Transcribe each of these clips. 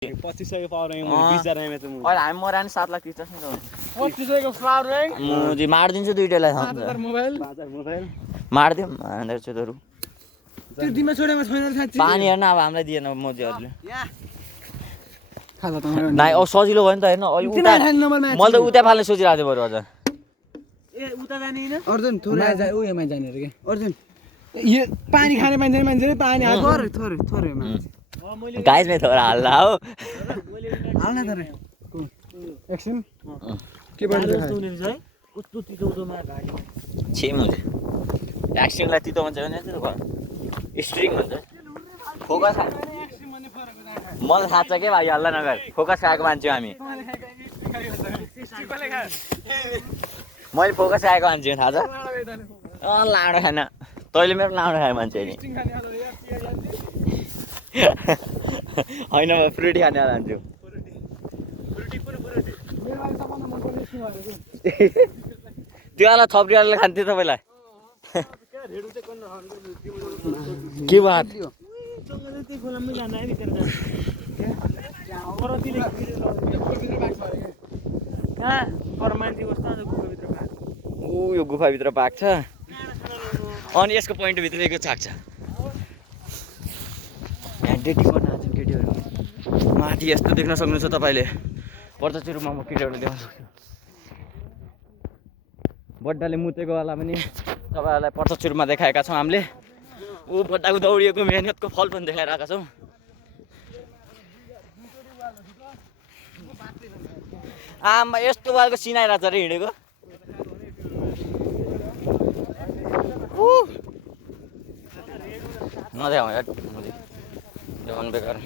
2500 power rank 20000 MA त अहिले हामी मरा नि 7 लाख 30 नि 2500 को फ्लावर रैंक म जी मार्दिन्छु दुईटैलाई 5000 मोबाइल मार्दिउँ भनेर त्यो दिमा छोडेमा छैन साच्चै पानी हेर्न अब हामीलाई दिएन मोजीहरूले खाजा त नाइ अब सजिलो भयो नि त हेर्न अहिले उता मैले त उता फाल्ने सोचिरहेको थिएँ बरु अझ ए उता जाने हैन अर्जुन थोरै उयोमा जाने रे के अर्जुन यो पानी खाने मान्छेले पानी हाल्छ थोरै मान्छे गाइस मै थोडा हाल्ला हो हाल्न थोरै एकछिन के भन्छ है कस्तो तितोमा गाडी छिम हुन्छ एक्सट्रिङलाई तितो भन्छ भने स्ट्रिङ भन्छ फोकस मलाई थाहा छ के भाइ हल्ला नगर फोकस खाएको मान्छे हामी मैले फोकस खाएको मान्छे थाहा छ लाडो खान तैँले मेरो लाडो खायो मान्छे नि होइन म फ्रुटी खाने लान्छु त्यो वाला थप्रीवालाले खान्थ्यो तपाईँलाई के बात ऊ यो गुफाभित्र पाक छ अनि यसको पोइन्टभित्र एक छाक छ यहाँ डेटिङ गर्न आएको छ केटीहरू माथि यस्तो देख्न सक्नुहुन्छ तपाईँले प्रत्यक्ष रूपमा म केटीहरू देख्न सक्छु बड्डाले मुतेको वाला पनि तपाईँहरूलाई प्रत्यक्ष रूपमा देखाएका छौँ हामीले ऊ बड्डाको दौडिएको मेहनतको फल पनि देखाइरहेका छौँ आमा यस्तो वालको सिनाइरहेको छ रे हिँडेको नदेखाउँ यार देखाउनु बेकार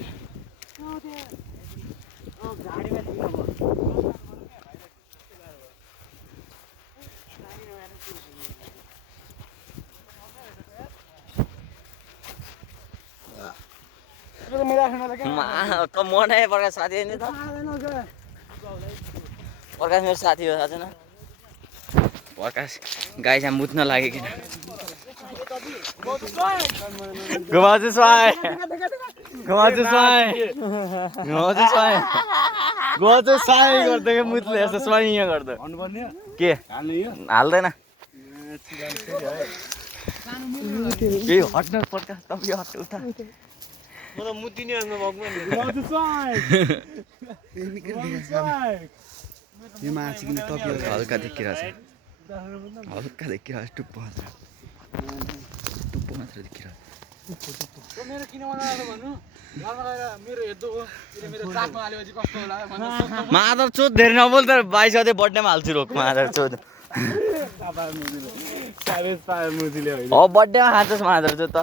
त म नै प्रकाश साथी होइन त प्रकाश मेरो साथी हो थाहा छैन प्रकाश गाई चाहिँ मुत्न लाग्यो किन घुमाउँछु स्वाई गर्दै मुतले यस्तो स्वाई यहाँ गर्दा के हाल्दैन के हट्न प्रकाश तपाईँ हट उता हल्का देखिरहेछ टुप्पो मात्र देखिरहेछ माधव चोद धेरै नबोल तर 22 गते बर्थडेमा हाल्छु रोक माधव चोद बर्थडेमा खान्छस् माधव चोद त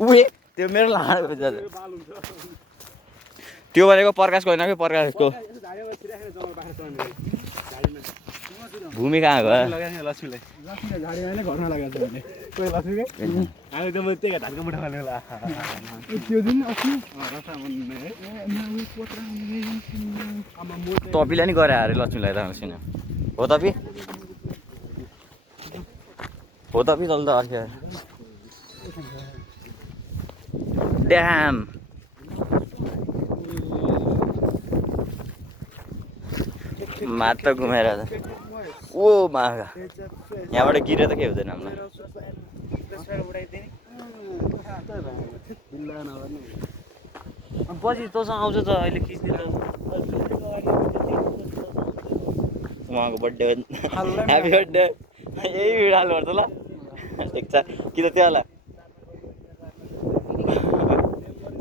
उही त्यो मेरो लाडो त्यो भनेको प्रकाशको होइन कि प्रकाशको भूमि कहाँ गयो तपीलाई नि गरे अरे लक्ष्मीलाई त हो तपी चल्दा अर्को ड्याम मात्र घुमेर ओ मागा यहाँबाट गिरे त के हुँदैन हामीलाई पछि तँसँग आउँछ त अहिले खिच्ने त उहाँको बर्थडे ह्याप्पी बर्थडे यही भिडियो हाल्नुपर्छ ल ठिक छ कि त त्यो होला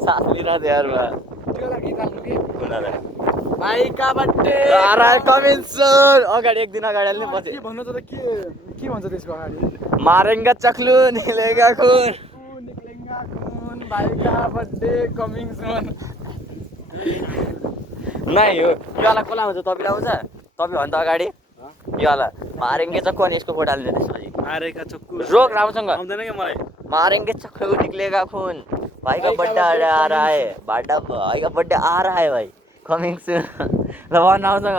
साथ लिइरहेको थियो यार भाइका बर्थडे अगाडि एक दिन अगाडि हाल्ने पछि के भन्नु त के भन्छ त्यसको अगाडि मारेंगा चक्लू निकलेगा खून भाइका बर्थडे कमिङ सुन नै हो यो वाला कसलाई आउँछ तपाईँलाई आउँछ तपाईँ भन्दा अगाडि यो वाला मारेंगे चक्कू अनि यसको फोटो हाल्ने त्यसपछि मारेका चक्कु रोक राम्रोसँग आउँदैन के मलाई मारेंगे चक्कू निकलेगा खून भाई का बर्थडे आ रहा है भाई का बर्थडे आ रहा है भाई कमिङ सुन ल भन आउँसँग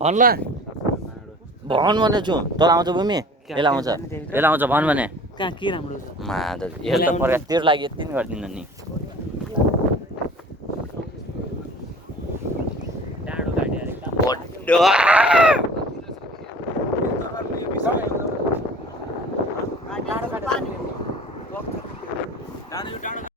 भन ल भन भने छु तल आउँछ भूमि यसलाई आउँछ भन भने कहाँ के राम्रो छ मा त यो त प्रकाश तेरो लागि यति नि गर्दिन नि डाँडो